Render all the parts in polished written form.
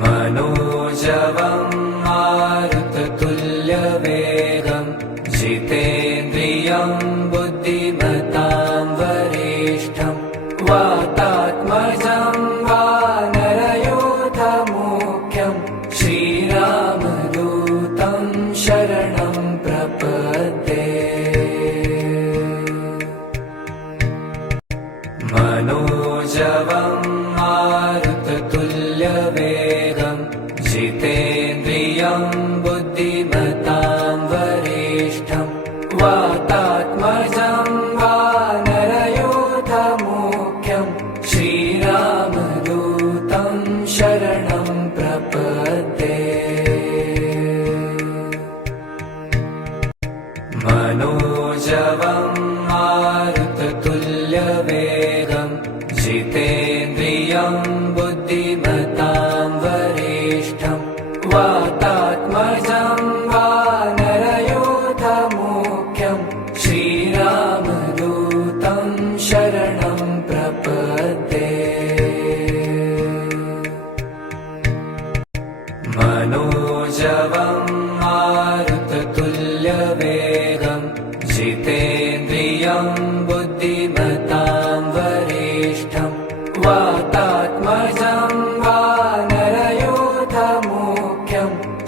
मनोजवं मारुततुल्यवेगं जितेन्द्रियं बुद्धिमतां वरिष्ठं वातात्मजं वानरयूथमुख्यं श्रीरामदूतं शरणं प्रपद्ये। मनोजवं मारुततुल्यवेगं जितेन्द्रियं बुद्धिमतां वरिष्ठं वातात्मजं वानरयूथमुख्यं श्रीरामदूतं शरणं प्रपद्ये। मनोजवं मारुततुल्यवेगं जितेन्द्रियं बुद्धिमतां वरिष्ठं वातात्मजं वानरयूथमुख्यं श्रीरामदूतं शरणं प्रपद्ये। मनोजवं मारुततुल्यवेगं जितेन्द्रियं बुद्धिमतां वरिष्ठं वातात्मजं वानरयूथमुख्यं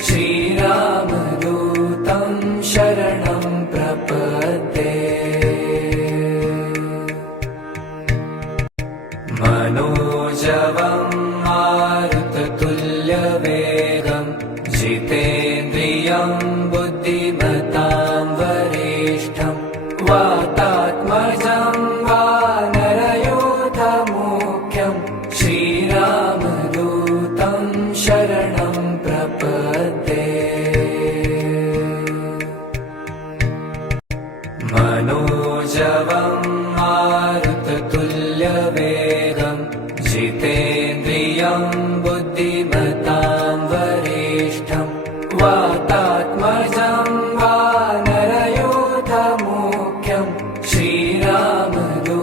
श्रीरामदूतं शरणं प्रपद्ये। मनोजवं मारुततुल्यवेगं जितेन्द्रियं बुद्धिमतां वरिष्ठं वातात्मजं वानरयूथमुख्यं श्रीरामदूतं शरणं प्रपद्ये। मनोजवं मारुततुल्यवेगं जितेन्द्रियं बुद्धिमतां वरिष्ठं वातात्मजं वानरयूथमुख्यं श्रीरामदूतं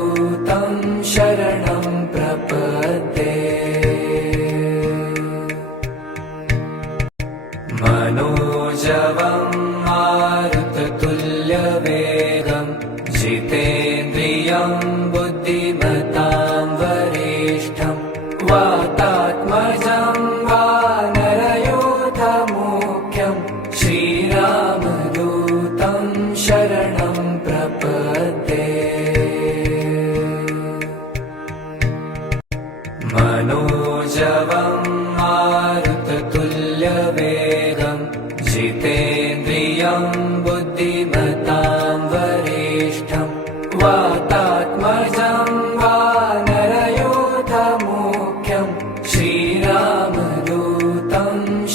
शरणं प्रपद्ये। मनोजवं मारुततुल्यवेगं जितेन्द्रियं बुद्धिमतां वरिष्ठं वातात्मजं वानरयूथमुख्यं श्रीरामदूतं शरणं प्रपद्ये। मनोजवं मारुततुल्यवेगं जितेन्द्रियं बुद्धिमतां वरिष्ठं वातात्मजं वानरयूथमुख्यं श्रीरामदूतं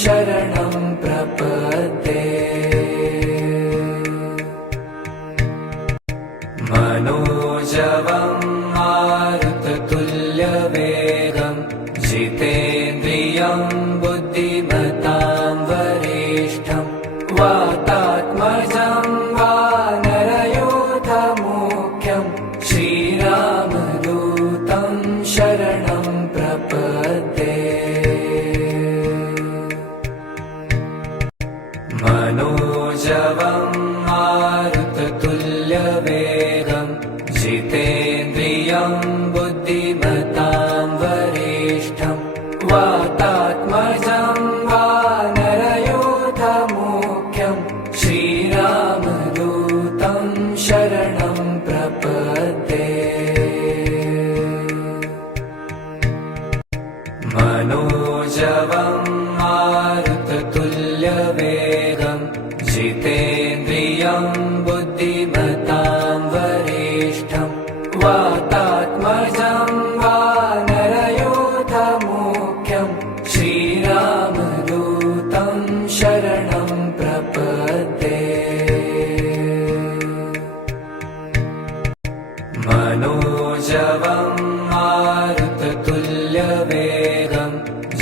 शरणं प्रपद्ये। मनोजवं मारुततुल्यवेगं जितेन्द्रियं बुद्धिमतां वरिष्ठं वातात्मजं वानरयूथमुख्यं श्रीरामदूतं शरणं प्रपद्ये। मनोजवं मारुततुल्यवेगं जितेन्द्रियं बुद्धिमतां वरिष्ठं वातात्मजं वानरयूथमुख्यं श्रीरामदूतं शरणं प्रपद्ये। मनोजवं मारुततुल्यवेगं जितेन्द्रियं बुद्धिमतां वरिष्ठं वातात्मजं वानरयूथमुख्यं श्रीरामदूतं शरणं प्रपद्ये। मनोजवं मारुततुल्यवेगं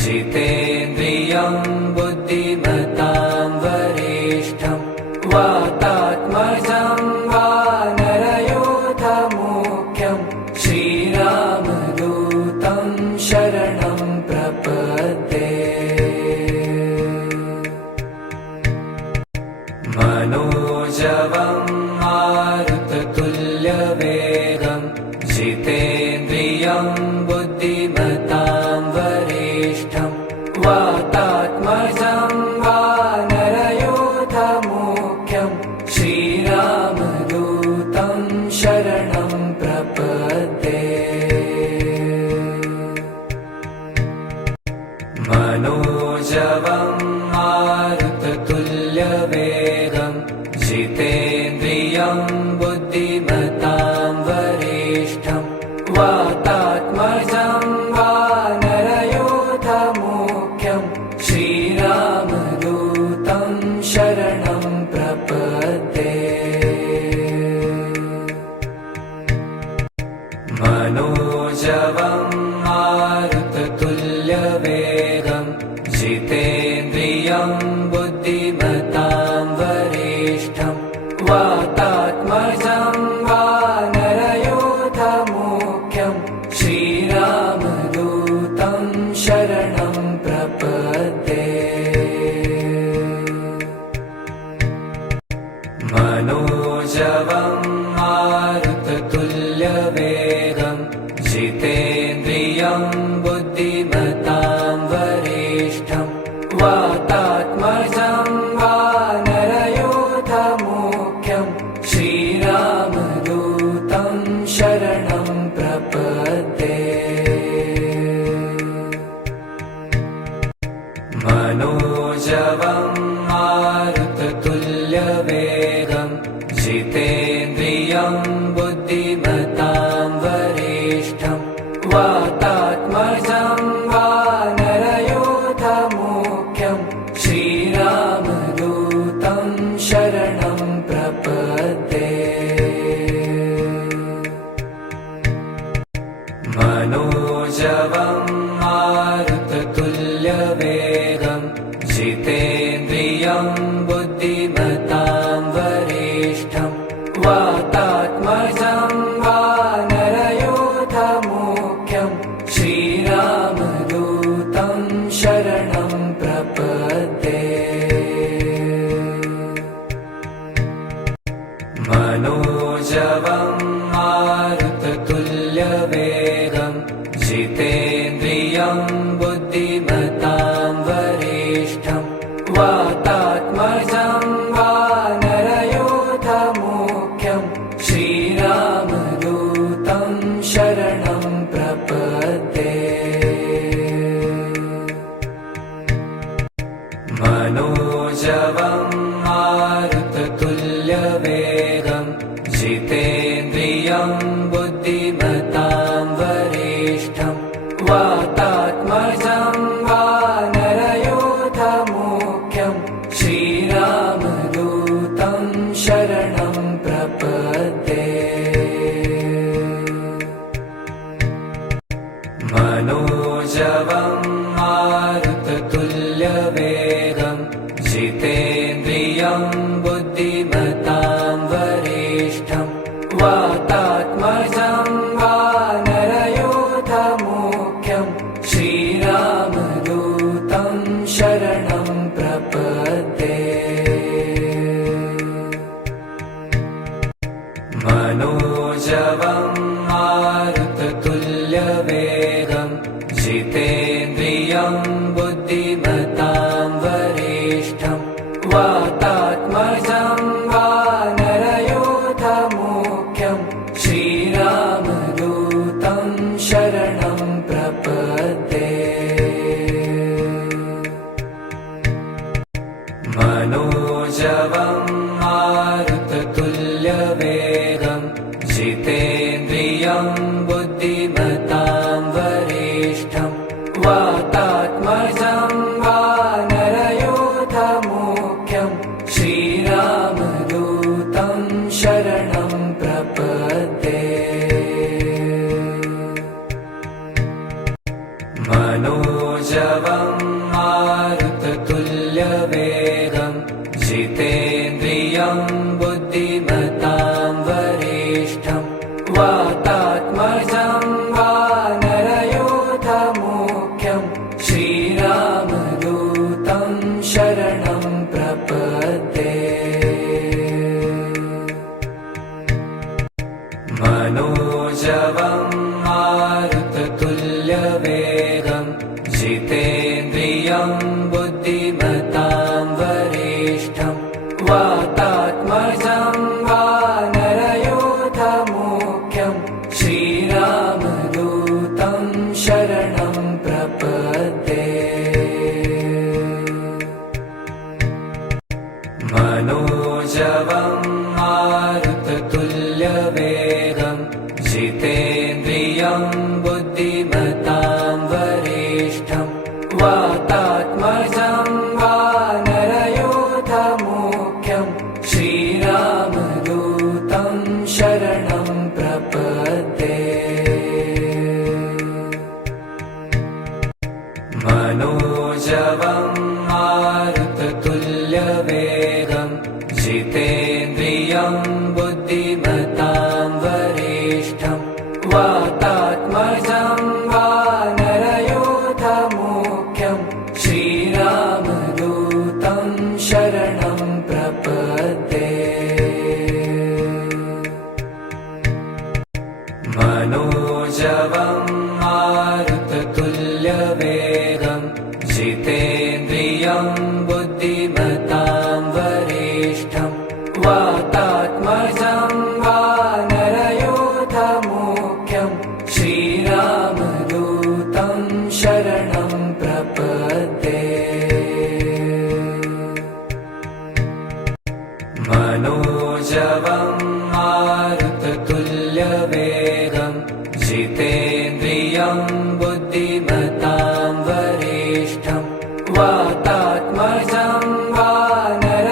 जितेन्द्रियं बुद्धिमतां वरिष्ठं वातात्मजं वानरयूथमुख्यं श्रीरामदूतं शरणं प्रपद्ये। वातात्मजं वानरयूथमुख्यं श्रीरामदूतं शरणं प्रपद्ये मनोजवं मारुततुल्यवेगं जितेन्द्रियं बुद्धिमतां वरिष्ठं वातात्मजं वानरयूथमुख्यं श्रीरामदूतं शरणं प्रपद्ये मनोजवं मारुततुल्यवेगं जितेन्द्रियं बुद्धिमतां वरिष्ठं वातात्मजं वानरयूथमुख्यं श्रीरामदूतं शरणं प्रपद्ये मनोजवं मारुततुल्यवेगं जितेन्द्रियं बुद्धिमतां वरिष्ठं वातात्मजं वानरयूथमुख्यं श्रीरामदूतं शरणं प्रपद्ये मनोजवं मारुततुल्यवेगं जितेन्द्रियं बुद्धिमतां वरिष्ठं वातात्मजं वानरयूथमुख्यं श्रीरामदूतं शरणं प्रपद्ये मनोजवं मारुततुल्यवेगं जितेन्द्रियं बुद्धिमतां वरिष्ठं वातात्मजं वानरयूथमुख्यं श्रीरामदूतं शरणं प्रपद्ये मनोजवं मारुततुल्यवेगं जितेन्द्रियं बुद्धिमतां वरिष्ठं वातात्मजं वानरयूथमुख्यं श्रीरामदूतं शरणं प्रपद्ये मनोजवं मारुततुल्यवेगं जितेन्द्रियं बुद्धिमतां वरिष्ठं वातात्मजं वानरयूथमुख्यं श्रीरामदूतं शरणं प्रपद्ये मनोजवं मारुततुल्यवेगं जितेन्द्रियं बुद्धिमतां वरिष्ठं वातात्मजं वानरयूथमुख्यं श्रीरामदूतं शरणं प्रपद्ये मनोजवं मारुततुल्यवेगं जितेन्द्रियं बुद्धिमतां वरिष्ठं वातात्मजं वानरयूथमुख्यं श्रीरामदूतं शरणं प्रपद्ये मनोजवं मारुततुल्यवेगं जितेन्द्रियं बुद्धिमतां वरिष्ठं वातात्मजं वानरयूथमुख्यं श्रीरामदूतं शरणं प्रपद्ये मनोजवं मारुततुल्यवेगं जितेन्द्रियं बुद्धिमतां वरिष्ठं वातात्मजं वानरयूथमुख्यं श्रीरामदूतं शरणं प्रपद्ये मनोजवं मारुततुल्यवेगं जिते जितेन्द्रियं बुद्धिमतां वरिष्ठं वातात्मजं वानरयूथमुख्यं श्रीरामदूतं शरणं प्रपद्ये। मनोजवं मारुततुल्यवेगं जितेन्द्रियं बुद्धिमतां वरिष्ठं वातात्मजं वानरयूथमुख्यं श्रीरामदूतं शरणं प्रपद्ये। मनोजवं मारुततुल्यवेगं जितेन्द्रियं बुद्धिमतां वरिष्ठं वातात्मजं वानरयूथमुख्यं श्रीरामदूतं शरणं प्रपद्ये। मनोजवं मारुततुल्यवेगं जितेन्द्रियं बुद्धिमतां वरिष्ठं वातात्मजं वानरयूथमुख्यं श्रीरामदूतं शरणं प्रपद्ये। मनोजवं मारुततुल्यवेगं जितेन्द्रियं बुद्धिमतां वरिष्ठं वातात्मजं वानरयूथमुख्यं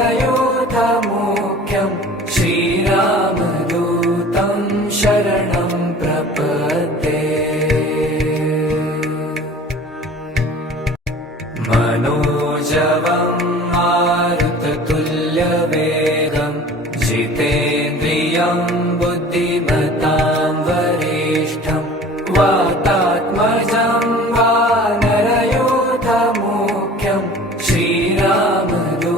श्रीरामदूतं शरणं प्रपद्ये। मनोजवं मारुततुल्यवेगं जितेन्द्रियं बुद्धिमतां वरिष्ठं वातात्मजं वानरयूथमुख्यं श्रीरामदूतं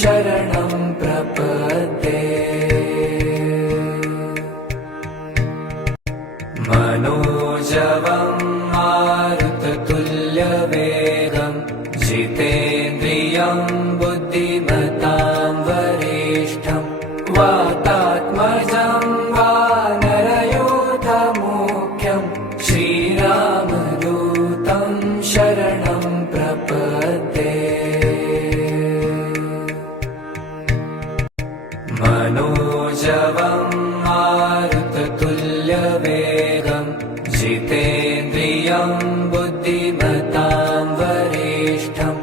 शरणं प्रपद्ये। मनोजवं मारुततुल्यवेगं जितेन्द्रियं बुद्धिमतां वरिष्ठं वातात्मजं वानरयूथमुख्यं श्रीरामदूतं शरणं प्रपद्ये। मनोजवं मारुततुल्यवेगं जितेन्द्रियं बुद्धिमतां वरिष्ठं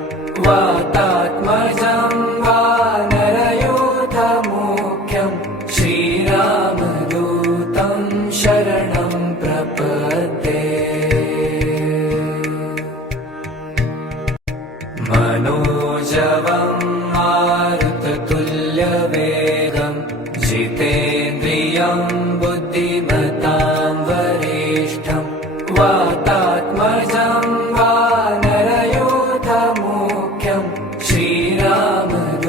वातात्मजं वानरयूथमुख्यं श्रीरामदूतं शरणं प्रपद्ये। मनोजवं मारुततुल्यवेगं जितेन्द्रियं बुद्धिमतां वरिष्ठं वातात्मजं वानरयूथमुख्यं श्रीरामदूतं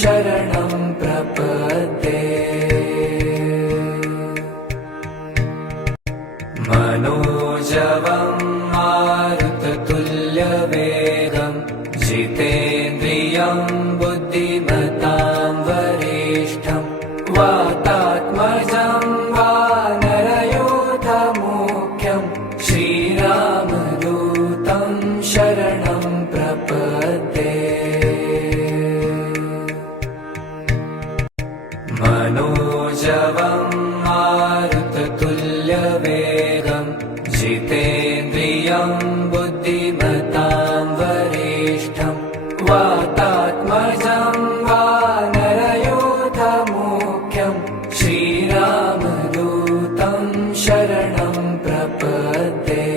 शरणं प्रपद्ये। मनोजवं मारुततुल्यवेगं जितेन्द्रियं बुद्धिमतां वरिष्ठं वातात्मजं वानरयूथमुख्यं श्रीरामदूतं शरणं प्रपद्ये। मनोजवं मारुततुल्यवेगं जितेन्द्रियं बुद्धिमतां वरिष्ठं वातात्मजं वानरयूथमुख्यं श्रीरामदूतं शरणं प्रपद्ये।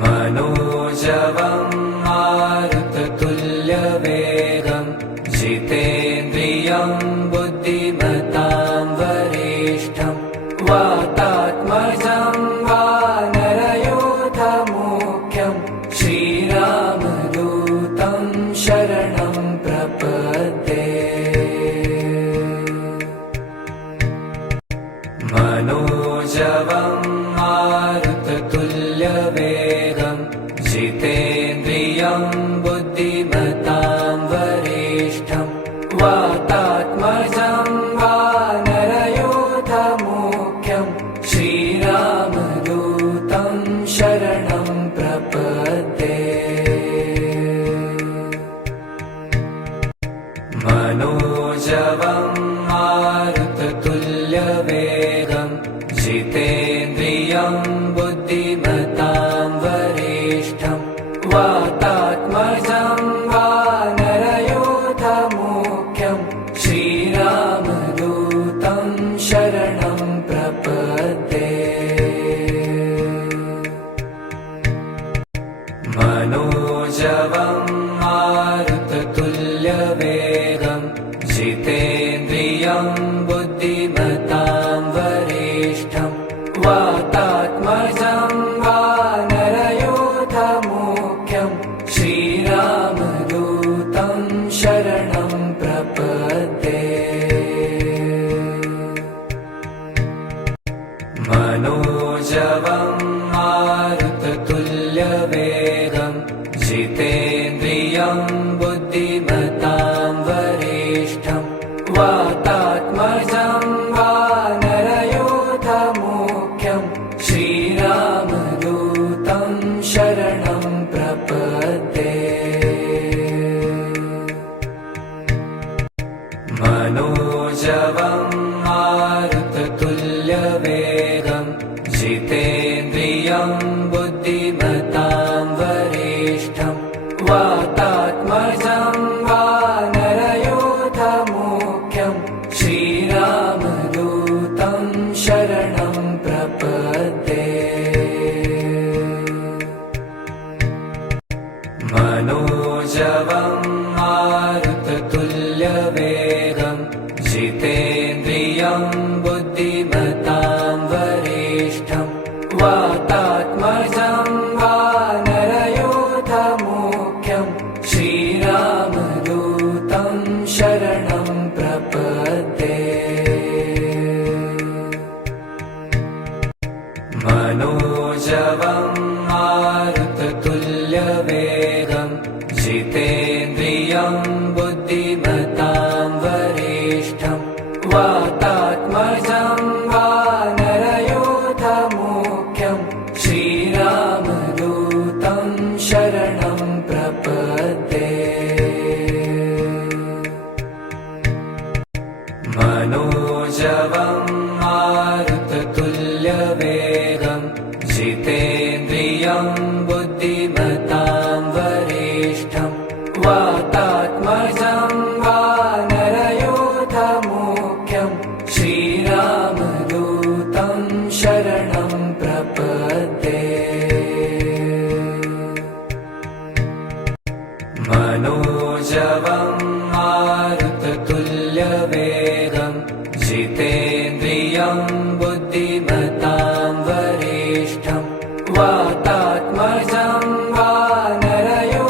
मनोजवं मारुततुल्यवेगं जितेन्द्रियं बुद्धिमतां वरिष्ठं वातात्मजं वानरयूथमुख्यं श्रीरामदूतं शरणं प्रपद्ये। मनोजवं बुद्धिमतां वरिष्ठं वातात्मजं वानरयूथमुख्यं श्रीरामदूतं शरणं प्रपद्ये। मनोजवं मारुततुल्यवेगं जितेन्द्रियं बुद्धिमतां वरिष्ठं वातात्मजं वानरयूथमुख्यं श्रीरामदूतं शरणं प्रपद्ये। मनोजवं मारुततुल्यवेगं जितेन्द्रियं बुद्धिमतां वरिष्ठं वातात्मजं वानरयूथमुख्यं श्रीरामदूतं शरणं प्रपद्ये। मनोजवं मारुततुल्यवेगं जितेन्द्रियं बुद्धिमतां वरिष्ठं वातात्मजं वानरयूथमुख्यं श्रीरामदूतं शरणं प्रपद्ये। मनोजवं मारुततुल्यवेगं जितेन्द्रियं बुद्धिमतां वरिष्ठं वातात्मजं वानरयूथमुख्यं श्रीरामदूतं शरणं प्रपद्ये। मनोजवं मारुततुल्यवेगं जितेन्द्रियं बुद्धिमतां वरिष्ठं वातात्मजं वानरयूथमुख्यं श्रीरामदूतं शरणं प्रपद्ये। मनोजवं मारुततुल्यवेगं जितेन्द्रियं बुद्धिमतां वरिष्ठं वातात्मजं वानरयूथमुख्यं श्रीरामदूतं शरणं प्रपद्ये। मनोजवं मारुततुल्यवेगं जितेन्द्रियं बुद्धिमतां वरिष्ठं वातात्मजं वानरयूथमुख्यं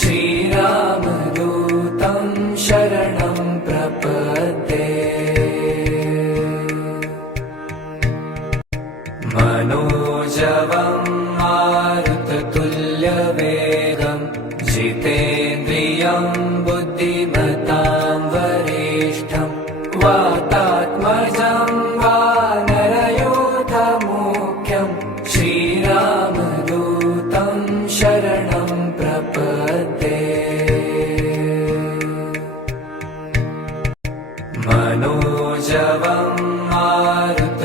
श्रीरामदूतं शरणं प्रपद्ये। मनोजवं मारुततुल्यवेगं जितेन्द्रियं बुद्धिमतां वरिष्ठं वातात्मजं वानरयूथमुख्यं श्रीरामदूतं शरणं प्रपद्ये। मनोजवं मारुततुल्यवेगं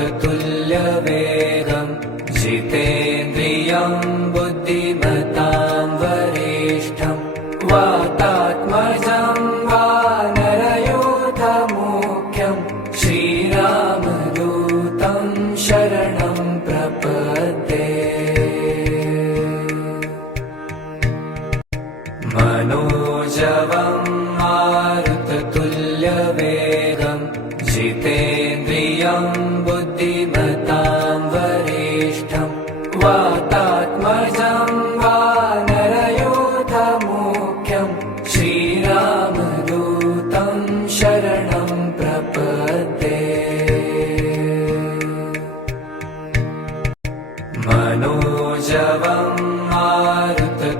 जितेन्द्रियं बुद्धिमतां वरिष्ठं वातात्मजं वानरयूथमुख्यं श्रीरामदूतं शरणं प्रपद्ये। मनोजवं मारुततुल्यवेगं जितेन्द्रियं बुद्धिमतां वरिष्ठं वातात्मजं वानरयूथमुख्यं श्रीरामदूतं शरणं प्रपद्ये। मनोजवं मारुततुल्यवेगं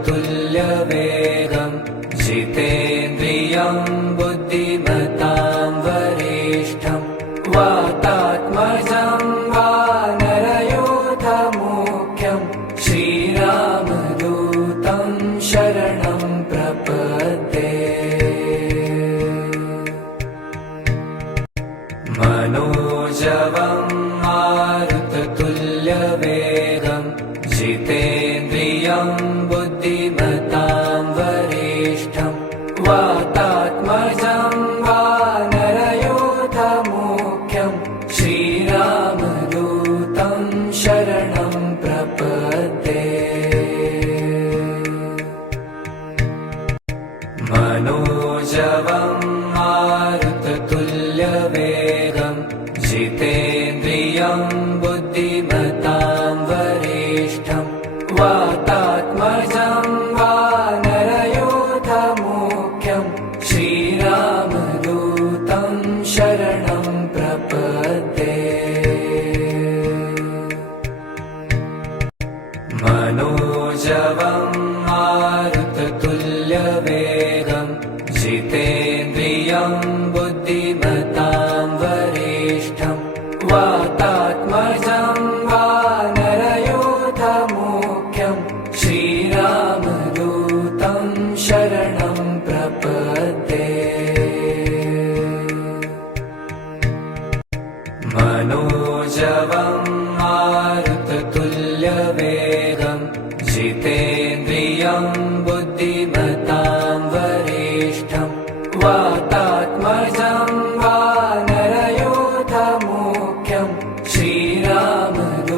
जितेन्द्रियं बुद्धिमतां वरिष्ठं वातात्मजं वानरयूथमुख्यं श्रीरामदूतं शरणं प्रपद्ये। मनोजवं मारुततुल्य तुल्यवेगं जितेन्द्रियं बुद्धिमतां वरिष्ठं वातात्मजं वानरयूथमुख्यं श्रीरामदूतं शरणं प्रपद्ये। मनोजवं मारुततुल्यवेगं जितेन्द्रियं बुद्धिमतां वरिष्ठं वातात्मजं वानरयूथमुख्यं श्रीरामदूतं शरणं प्रपद्ये। मनोजवं मारुततुल्यवेगं जितेन्द्रियं बुद्धिमतां वरिष्ठं वातात्मजं वानरयूथमुख्यं श्रीरामदूतं शरणं प्रपद्ये। मनोजवं मारुततुल्यवेगं जितेन्द्रियं बुद्धिमतां वरिष्ठं वातात्मजं वानरयूथमुख्यं श्रीरामदूतं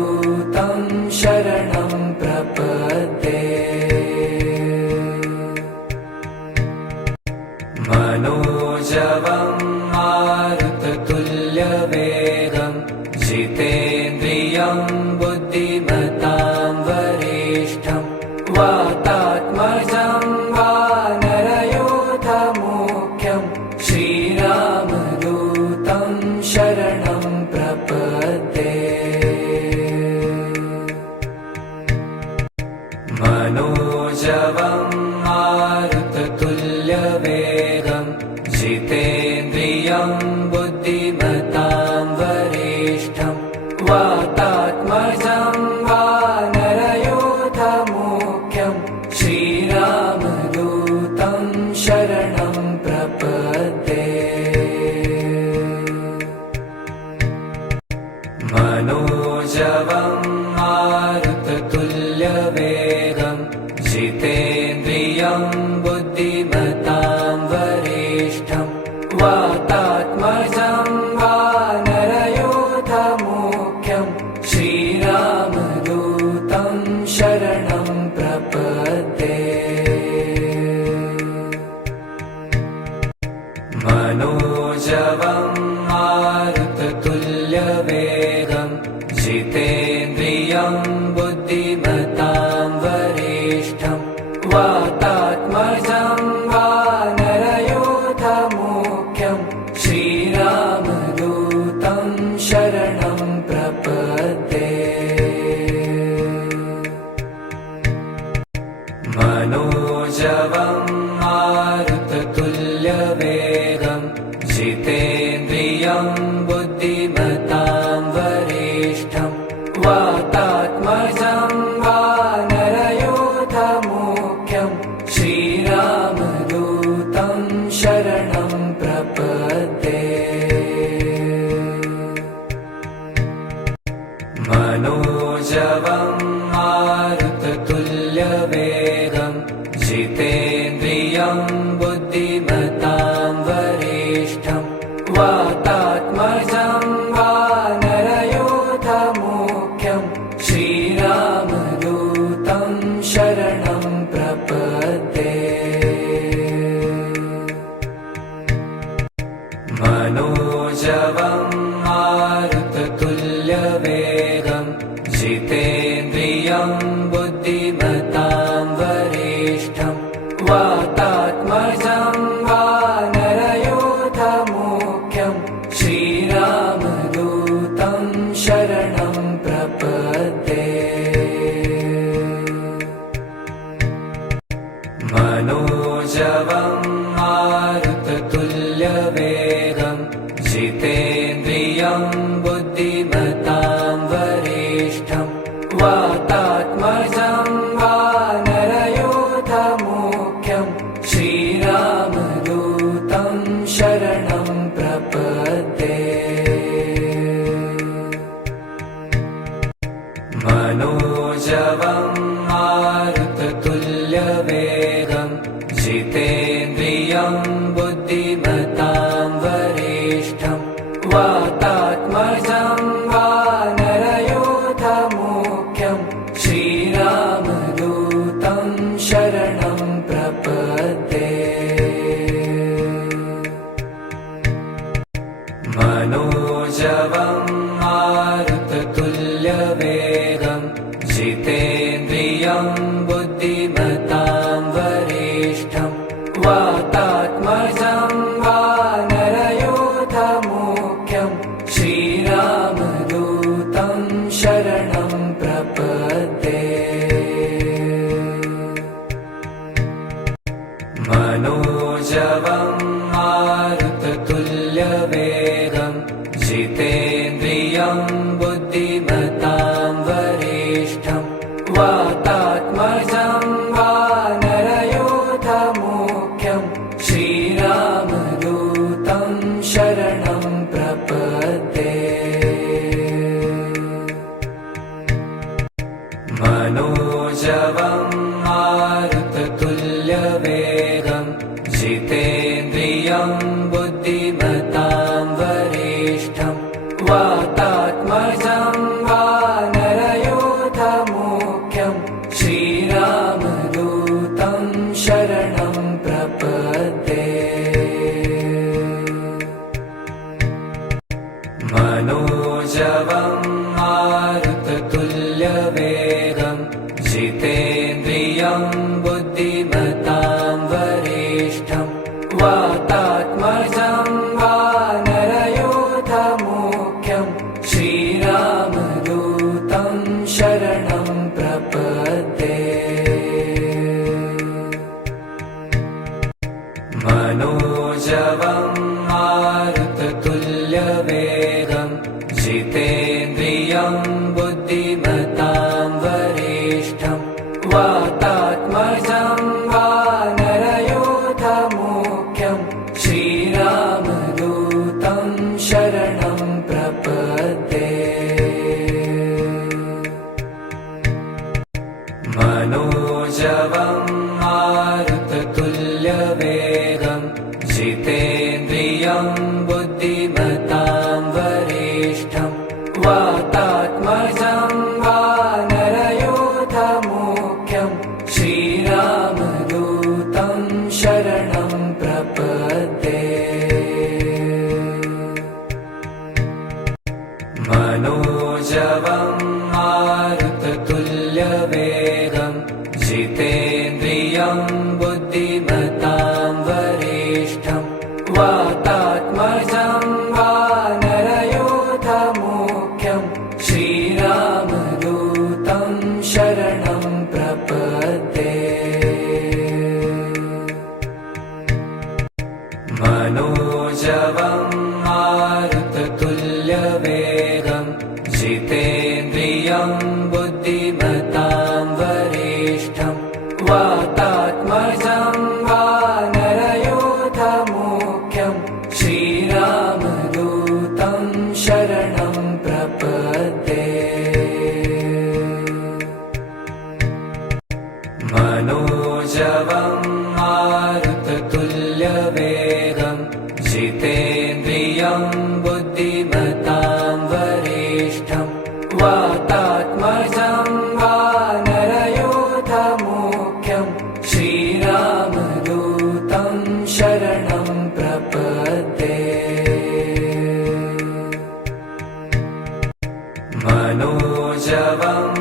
शरणं प्रपद्ये। मनोजवं मारुततुल्यवेगं जितेन्द्रियं बुद्धिमतां वरिष्ठं वातात्मजं वानरयूथमुख्यं श्रीरामदूतं शरणं प्रपद्ये। मनोजवं मारुततुल्यवेगं जितेन्द्रियं बुद्धिमतां वरिष्ठं वातात्मजं वानरयूथमुख्यं श्रीरामदूतं शरणं प्रपद्ये। मनोजवं मारुततुल्यवेगं जितेन्द्रियं बुद्धिमतां वरिष्ठं वातात्मजं वानरयूथमुख्यं श्रीरामदूतं शरणं प्रपद्ये। मनोजवं मारुततुल्यवेगं जितेन्द्रियं बुद्धिमतां वरिष्ठं वातात्मजं वानरयूथमुख्यं श्रीरामदूतं शरणं प्रपद्ये। मनोजवं मारुततुल्यवेगं जितेन्द्रियं बुद्धिमतां वरिष्ठं वातात्मजं वानरयूथमुख्यं श्रीरामदूतं शरणं प्रपद्ये। मनोजवं मारुततुल्यवेगं जितेन्द्रियं बुद्धिमतां वरिष्ठं वातात्मजं वानरयूथमुख्यं श्रीरामदूतं शरणं प्रपद्ये। मनोजवं मारुततुल्यवेगं जितेन्द्रियं बुद्धिमतां वरिष्ठं वातात्मजं वानरयूथमुख्यं श्रीरामदूतं शरणं प्रपद्ये। मनोजवं मारुततुल्यवेगं जितेन्द्रियं बुद्धिमतां वरिष्ठं वातात्मजं वानरयूथमुख्यं श्रीरामदूतं शरणं प्रपद्ये। मनोजवं मारुततुल्यवेगं जितेन्द्रियं बुद्धिमतां वरिष्ठं वातात्मजं वानरयूथमुख्यं श्रीरामदूतं शरणं प्रपद्ये। मनोजवं मारुततुल्यवेगं जितेन्द्रियं बुद्धिमतां वरिष्ठं वातात्मजं वानरयूथमुख्यं श्रीरामदूतं शरणं प्रपद्ये। मनोजवं मारुततुल्यवेगं जितेन्द्रियं बुद्धिमतां वरिष्ठं वातात्मजं वानरयूथमुख्यं श्रीरामदूतं शरणं प्रपद्ये। मनोजवं मारुततुल्यवेगं जितेन्द्रियं बुद्धिमतां वरिष्ठं वातात्मजं वानरयूथमुख्यं श्रीरामदूतं शरणं प्रपद्ये। मनोजवं मारुततुल्यवेगं जितेन्द्रियं बुद्धिमतां वरिष्ठं वातात्मजं वानरयूथमुख्यं श्रीरामदूतं शरणं प्रपद्ये। मनोजवं मारुततुल्यवेगं जितेन्द्रियं बुद्धिमतां वरिष्ठं वातात्मजं वानरयूथमुख्यं श्रीरामदूतं शरणं प्रपद्ये। मनोजवं मारुततुल्यवेगं जितेन्द्रियं बुद्धिमतां वरिष्ठं वातात्मजं वानरयूथमुख्यं श्रीरामदूतं शरणं प्रपद्ये। मनोजवं मारुततुल्यवेगं जितेन्द्रियं बुद्धिमतां वरिष्ठं वातात्मजं वानरयूथमुख्यं श्रीरामदूतं शरणं प्रपद्ये। मनोजवं मारुततुल्यवेगं जितेन्द्रियं बुद्धिमतां वरिष्ठं वातात्मजं वानरयूथमुख्यं श्रीरामदूतं शरणं प्रपद्ये। मनोजवं मारुततुल्यवेगं जितेन्द्रियं बुद्धिमतां वरिष्ठं वातात्मजं वानरयूथमुख्यं श्रीरामदूतं शरणं प्रपद्ये। मनोजवं